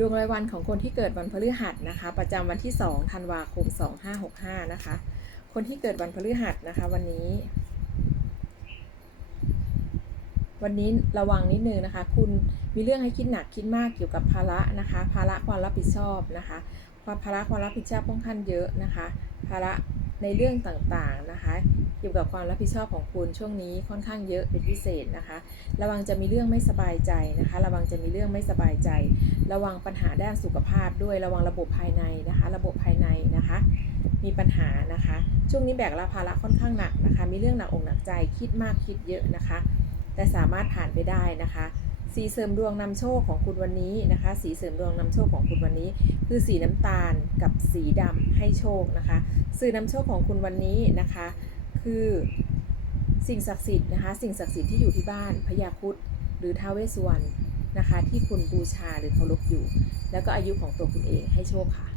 ดวงรายวันของคนที่เกิดวันพฤหัสนะคะ ประจำวันที่2ธันวาคม 2565 นะคะ คนที่เกิดวันพฤหัสนะคะ วันนี้ วันนี้ระวังนิดนึงนะคะ คุณมีเรื่องให้คิดหนักคิดมากเกี่ยวกับภาระนะคะ ภาระความรับผิดชอบนะคะ ความภาระความรับผิดชอบค่อนข้างเยอะนะคะ ภาระ ในเรื่องต่างๆนะคะเกี่ยวกับความรับผิดชอบของคุณช่วงนี้ค่อนข้างเยอะเป็นพิเศษนะคะ ระวังจะมีเรื่องไม่สบายใจนะคะ ระวังจะมีเรื่องไม่สบายใจ ระวังปัญหาด้านสุขภาพด้วยระวังระบบภายในนะคะ ระบบภายในนะคะ มีปัญหานะคะ ช่วงนี้แบกรับภาระค่อนข้างหนักนะคะ มีเรื่องหนักอกหนักใจคิดมากคิดเยอะนะคะ แต่สามารถผ่านไปได้นะคะ สีเสริมดวงนำโชคของคุณวันนี้นะคะ สีเสริมดวงนำโชคของคุณวันนี้ คือสีน้ำตาลกับสีดำให้โชคนะคะ สื่อนำโชคของคุณวันนี้นะคะ คือสิ่งศักดิ์สิทธิ์นะคะ สิ่งศักดิ์สิทธิ์ที่อยู่ที่บ้านพญาครุดหรือท้าวเวสสุวรรณนะคะ ที่คุณบูชาหรือเคารพอยู่ แล้วก็อายุของตัวคุณเองให้โชคค่ะ